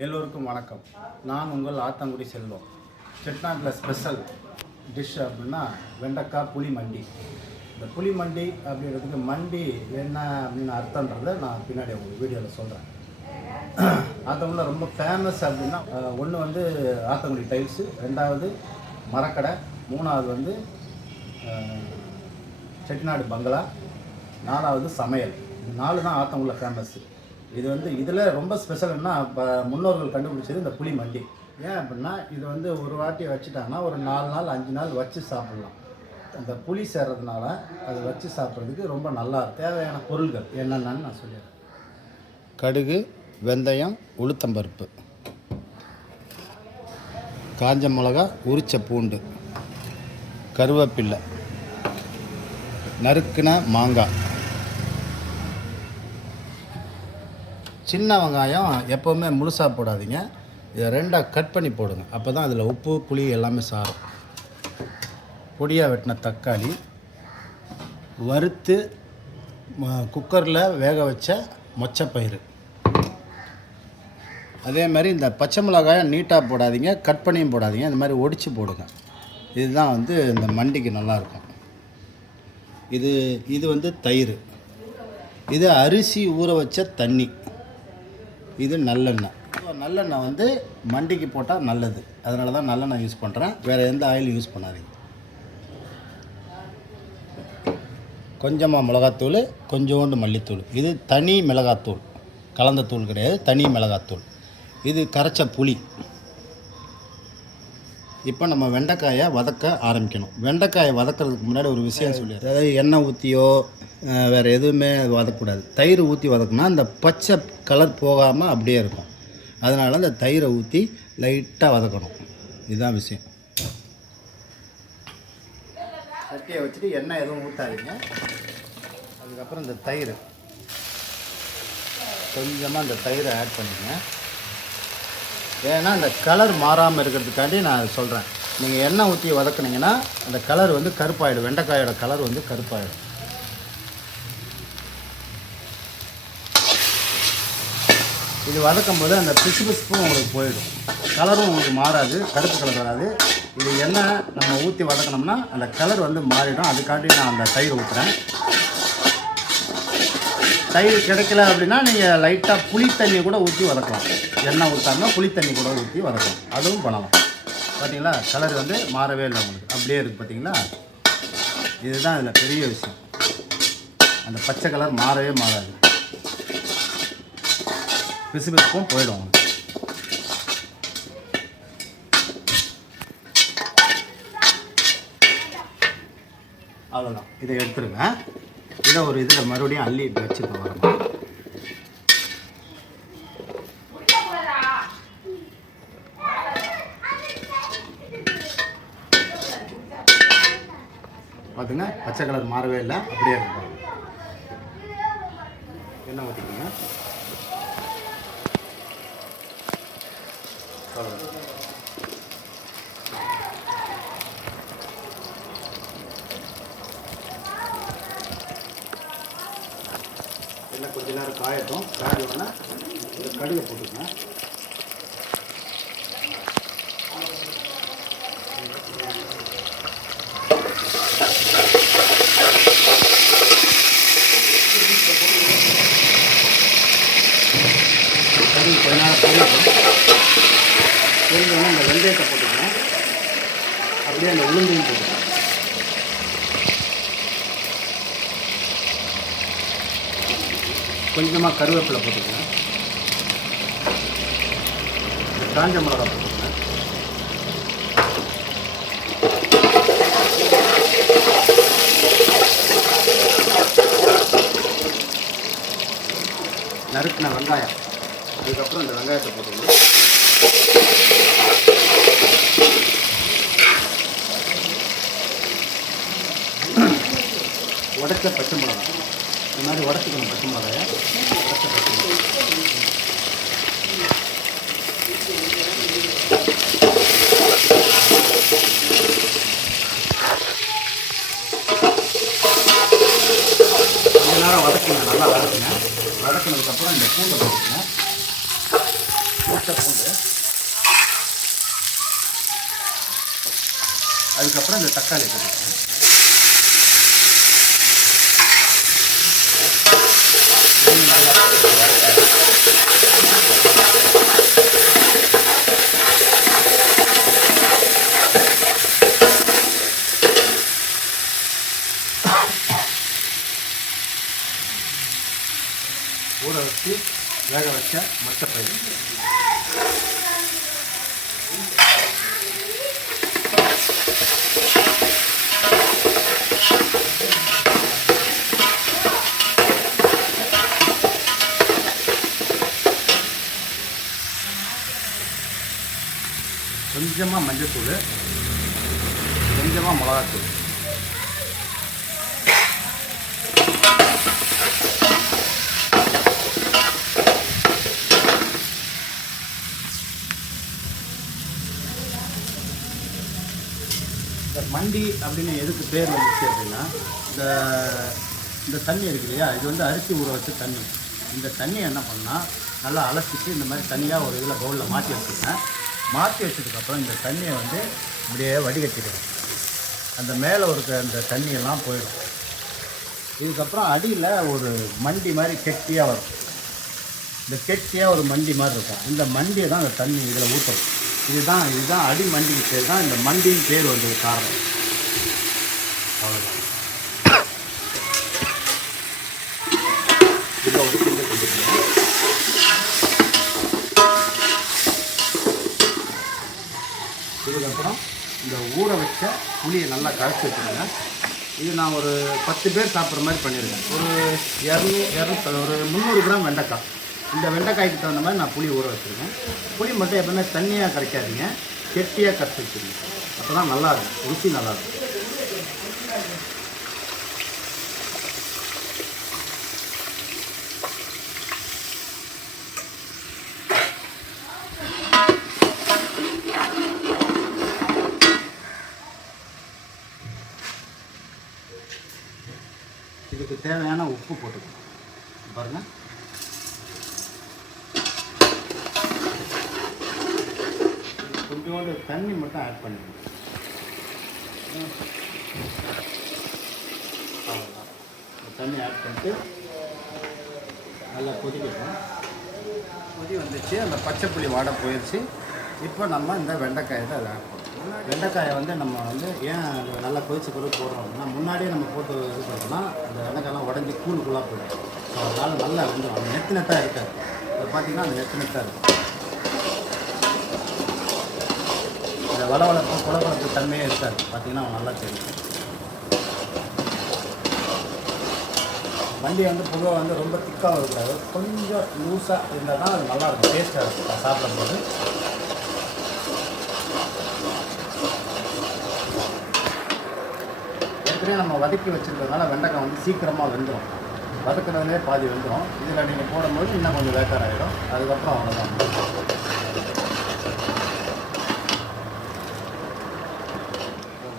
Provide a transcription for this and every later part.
எல்லோருக்கும் வணக்கம். நான் உங்கள் ஆத்தங்குடி செல்வம். செட்டிநாட்டில் ஸ்பெஷல் டிஷ் அப்படின்னா வெண்டைக்காய் புளி மண்டி. இந்த புளி மண்டி அப்படின்றதுக்கு மண்டி என்ன அப்படின்னு அர்த்தன்றதை நான் பின்னாடி உங்களுக்கு வீடியோவில் சொல்கிறேன். ஆத்தங்குடியில் ரொம்ப ஃபேமஸ் அப்படின்னா ஒன்று வந்து ஆத்தங்குடி டைல்ஸு, ரெண்டாவது மரக்கடை, மூணாவது வந்து செட்டிநாடு பங்களா, நாலாவது சமையல். இது 4 தான் ஆத்தங்குடியில் ஃபேமஸ்ஸு. இது வந்து இதில் ரொம்ப ஸ்பெஷல்னா இப்போ முன்னோர்கள் கண்டுபிடிச்சது இந்த புளி மண்டி. ஏன் அப்படின்னா இது வந்து ஒரு வாட்டி வச்சுட்டாங்கன்னா ஒரு 4 நாள் 5 நாள் வச்சு சாப்பிட்லாம். அந்த புளி சேர்றதுனால அதை வச்சு சாப்பிட்றதுக்கு ரொம்ப நல்லா தேவையான பொருள்கள் என்னென்னு நான் சொல்லிடுறேன். கடுகு, வெந்தயம், உளுத்தம்பருப்பு, காஞ்ச மிளகா, உரிச்ச பூண்டு, கருவேப்பில்லை, நறுக்கின மாங்காய், சின்ன வெங்காயம் எப்போவுமே முழுசாக போடாதீங்க, இதை 2ஆக கட் பண்ணி போடுங்க. அப்போ தான் அதில் உப்பு புளி எல்லாமே சாரும். பொடியாக வெட்டின தக்காளி, வறுத்து குக்கரில் வேக வச்ச மொச்சப்பயிறு. அதே மாதிரி இந்த பச்சை மிளகாயை நீட்டாக போடாதீங்க, கட் பண்ணியும் போடாதீங்க, இந்த மாதிரி ஒடிச்சு போடுங்க. இதுதான் வந்து இந்த மண்டிக்கு நல்லாயிருக்கும். இது வந்து தயிர், இது அரிசி ஊற வச்ச தண்ணி, இது நல்லெண்ணெய். நல்லெண்ணெய் வந்து மண்டிக்கு போட்டால் நல்லது, அதனால தான் நல்லெண்ணெய் யூஸ் பண்ணுறேன். வேறு எந்த ஆயிலும் யூஸ் பண்ணாதீங்க. கொஞ்சமாக மிளகாத்தூள், கொஞ்சோண்டு மல்லித்தூள். இது தனி மிளகாத்தூள், கலந்த தூள் கிடையாது, தனி மிளகாத்தூள். இது கரைச்ச புளி. இப்போ நம்ம வெண்டைக்காயை வதக்க ஆரம்பிக்கணும். வெண்டைக்காயை வதக்கிறதுக்கு முன்னாடி ஒரு விஷயம் சொல்லிடுறேன். அதாவது எண்ணெய் ஊற்றியோ வேறு எதுவுமே வதக்கக்கூடாது. தயிர் ஊற்றி வதக்குனா அந்த பச்சை கலர் போகாமல் அப்படியே இருக்கும். அதனால் அந்த தயிரை ஊற்றி லைட்டாக வதக்கணும். இதுதான் விஷயம். சட்டியை வச்சுட்டு எண்ணெய் எதுவும் ஊற்றாதீங்க. அதுக்கப்புறம் இந்த தயிர் கொஞ்சமாக அந்த தயிரை ஆட் பண்ணிக்கங்க. ஏன்னா அந்த கலர் மாறாமல் இருக்கிறதுக்காண்டி நான் சொல்கிறேன். நீங்கள் எண்ணெய் ஊற்றி வதக்குனீங்கன்னா அந்த கலர் வந்து கருப்பாயிடும். வெண்டைக்காயோட கலர் வந்து கருப்பாயிடும். இது வதக்கும் போது அந்த பிசுபிசுப்பும் உங்களுக்கு போயிடும், கலரும் உங்களுக்கு மாறாது, கருப்பு கலர் வராது. இது எண்ணெய் நம்ம ஊற்றி வதக்கினோம்னா அந்த கலர் வந்து மாறிடும். அதுக்காண்டி நான் அந்த தயிர் ஊற்றுறேன். தயிர் கிடைக்கல அப்படின்னா நீங்கள் லைட்டாக புளி தண்ணி கூட ஊற்றி வதக்கலாம். எண்ணெய் ஊற்றாமல் புளி தண்ணி கூட ஊற்றி வதக்கலாம், அதுவும் பண்ணலாம். பார்த்தீங்களா, கலர் வந்து மாறவே இல்லை, உங்களுக்கு அப்படியே இருக்குது. பார்த்தீங்களா, இதுதான் இதில் பெரிய விஷயம். அந்த பச்சை கலர் மாறவே மாறாது, பிசுபிசுப்பும் போயிடும். அவ்வளோதான், இதை எடுத்துருங்க. இதை ஒரு இதில் மறுபடியும் அள்ளி வச்சுட்டு வரணும். பார்த்துங்க, பச்சை கலர் மாறவே இல்லை, அப்படியே இருக்கும். எண்ணெய் ஊற்றிக்கோங்க. எல்லாம் கொஞ்ச நேரம் காயட்டும். காயணுன்னா இந்த கடுகை போட்டுக்கங்க. கடுகு கொஞ்ச நேரம் காயட்டும். தெரிஞ்சவங்க இந்த வெந்தயத்தை போட்டுக்கலாம். அப்படியே அந்த உளுந்தையும் போட்டுக்கலாம். கொஞ்சமாக கருவேப்பிலை போட்டுக்கலாம். காஞ்ச மிளகா போட்டுக்கலாம். நறுக்கின வெங்காயம், அதுக்கப்புறம் இந்த வெங்காயத்தை போட்டுக்கணும். உடைச்ச பச்சை மிளகாய், இந்த மாதிரி உடச்சிக்கணும். பச்சை மிளகாயை உடச்ச பச்சை மிளகாய். கொஞ்ச நேரம் வதக்குங்க, நல்லா வதக்குங்க. வதக்கினதுக்கப்புறம் இந்த பூண்டை போட்டுக்கங்க. பச்சை பூண்டு, அதுக்கப்புறம் இந்த தக்காளி போட்டுக்கணும். ஊற வச்சு வேக வச்ச மொச்சப்பயிறு, கொஞ்சமாக மஞ்சத்தூள், கொஞ்சமாக மிளகாத்தூள், இந்த மண்டி அப்படின்னு எதுக்கு பேர் வந்துச்சு அப்படின்னா, இந்த தண்ணி இருக்கு இல்லையா, இது வந்து அரிசி ஊற வச்ச தண்ணி. இந்த தண்ணியை என்ன பண்ணால் நல்லா அலசிட்டு இந்த மாதிரி தனியாக ஒரு இதில் பவுலில் மாற்றி வச்சுருக்கேன். மாற்றி வச்சதுக்கப்புறம் இந்த தண்ணியை வந்து இப்படியே வடிகட்டிடுவேன். அந்த மேலே இருக்க அந்த தண்ணியெல்லாம் போயிடும். இதுக்கப்புறம் அடியில் ஒரு மண்டி மாதிரி கெட்டியாக வரும். இந்த கெட்டியாக ஒரு மண்டி மாதிரி இருக்கும். இந்த மண்டியை தான் அந்த தண்ணி இதில் ஊற்றணும். இதுதான் அடி மண்டிக்கு பேர் தான் இந்த மண்டியின் பேர் வந்தது காரணம். அவ்வளோதான். இதை ஒரு கிண்டு கொண்டுக்கணும். இதுக்கப்புறம் இந்த ஊற வச்ச புளியை நல்லா கரைச்சி வச்சுருங்க. இது நான் ஒரு 10 பேர் சாப்பிட்ற மாதிரி பண்ணியிருக்கேன். ஒரு 300 கிராம் வெண்டைக்காய். இந்த வெண்டைக்காய்க்கு தகுந்த மாதிரி நான் புளி ஊற வச்சுருக்கேன். புளி மட்டும் எப்பவுமே தண்ணியாக கரைக்காதீங்க, கெட்டியாக கரைச்சி வச்சுருங்க. அப்போ தான் நல்லாயிருக்கும், ருசி நல்லாயிருக்கும். இதுக்கு தேவையான உப்பு போட்டுக்கணும். பாருங்கள், கொஞ்சோண்டு தண்ணி மட்டும் ஆட் பண்ணிக்கணும். அவ்வளோதான். தண்ணி ஆட் பண்ணிட்டு நல்லா கொதிக்கணும். கொதி வந்துச்சு, அந்த பச்சை புளி வாடை போயிடுச்சு. இப்போ நம்ம இந்த வெண்டைக்காயை தான் அதை ஆட் பண்ணணும். வெண்டைக்காயை வந்து நம்ம வந்து ஏன் நல்லா கொதிச்ச பிறகு போடுறோம் அப்படின்னா, முன்னாடியே நம்ம போட்டு இது பண்ணோம்னா அந்த வெண்டைக்காயெல்லாம் உடஞ்சி கூழுக்குள்ளாக போயிடும். ஸோ அதனால் நல்லா வந்துடும். அந்த நெத்து நெத்தாக இருக்காது. இப்போ பார்த்திங்கன்னா அந்த நெத்து நெத்தாக இருக்கும். இந்த வளவளப்பு குளவளப்பு தன்மையே இருக்காது. பார்த்திங்கன்னா நல்லா தெரியும். வண்டி வந்து பொதுவாக வந்து ரொம்ப திக்காக இருக்கக்கூடாது, கொஞ்சம் லூஸாக இருந்தால் தான் அது நல்லாயிருக்கும், டேஸ்ட்டாக இருக்கும் சாப்பிடும்போது. ஏற்கனவே நம்ம வதக்கி வச்சுருக்கிறதுனால வெண்டைக்காய் வந்து சீக்கிரமாக வெந்துடும். வதக்குறதுலேயே பாதி வெந்துடும். இதில் நீங்கள் போடும்போது இன்னும் கொஞ்சம் வேக்கார் ஆகிடும். அதுக்கப்புறம் அவ்வளோதான்.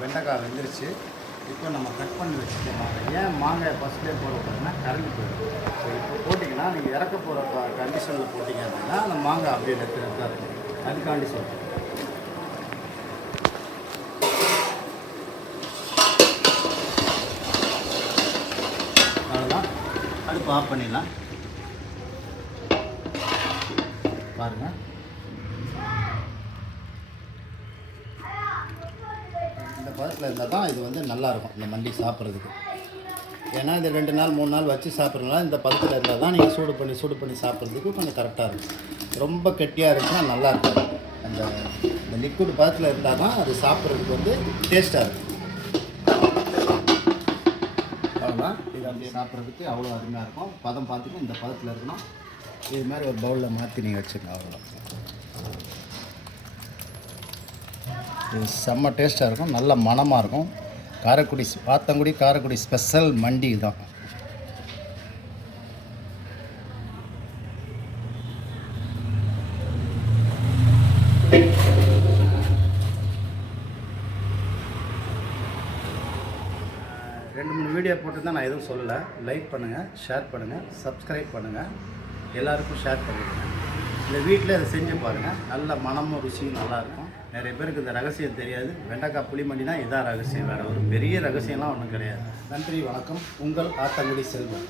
வெண்டைக்காய் வெந்துருச்சு. இப்போ நம்ம கட் பண்ணி வச்சுக்க மாங்காய். ஏன் மாங்காயை ஃபஸ்ட்லேயே போடக்கூடாதுன்னா கரண்டி போயிடும். ஸோ இப்போ போட்டிங்கன்னா நீங்கள் இறக்க போகிற கண்டிஷனில் போட்டிங்க அப்படின்னா அந்த மாங்காய் அப்படியே நெத்து நெத்தாக இருக்கும். அதுக்காண்டி சொல்கிறேன். அவ்வளோதான். அடுப்பு ஆஃப் பண்ணிடலாம். பாருங்கள், இந்த பதத்தில் இருந்தால் தான் இது வந்து நல்லாயிருக்கும் இந்த மண்டி சாப்பிட்றதுக்கு. ஏன்னா இது 2 நாள் 3 நாள் வச்சு சாப்பிட்றதுனால இந்த பதத்தில் இருந்தால் தான் நீங்கள் சூடு பண்ணி சாப்பிட்றதுக்கு கொஞ்சம் கரெக்டாக இருக்கும். ரொம்ப கெட்டியாக இருந்துச்சுன்னா நல்லா இருக்கும். இந்த லிக்விட் பதத்தில் இருந்தால் தான் அது சாப்பிட்றதுக்கு வந்து டேஸ்ட்டாக இருக்கும். அவ்வளோதான். இது அப்படியே சாப்பிட்றதுக்கு அவ்வளோ அருமையாக இருக்கும். பதம் பார்த்துட்டு இந்த பதத்தில் இருக்கணும். இது மாதிரி ஒரு பவுலில் மாற்றி நீங்கள் வச்சுக்கோங்க. அவ்வளோதான். இது செம்ம டேஸ்ட்டாக இருக்கும், நல்ல மணமாக இருக்கும். காரைக்குடி ஸ்பெஷல் மண்டி தான். ரெண்டு 3 வீடியோ போட்டுருந்தா நான் எதுவும் சொல்லலை. லைக் பண்ணுங்கள், ஷேர் பண்ணுங்கள், சப்ஸ்கிரைப் பண்ணுங்கள், எல்லாருக்கும் ஷேர் பண்ணிடுங்க. இந்த வீட்டில் இதை செஞ்சு பாருங்கள். நல்ல மனமும் ருசியும் நல்லாயிருக்கும். நிறைய பேருக்கு இந்த ரகசியம் தெரியாது. வெண்டைக்காய் புளி மண்டினா இதான் ரகசியம், வேறு ஒரு பெரிய ரகசியம்லாம் ஒன்றும் கிடையாது. நன்றி, வணக்கம். உங்கள் ஆத்தங்குடி செல்வம்.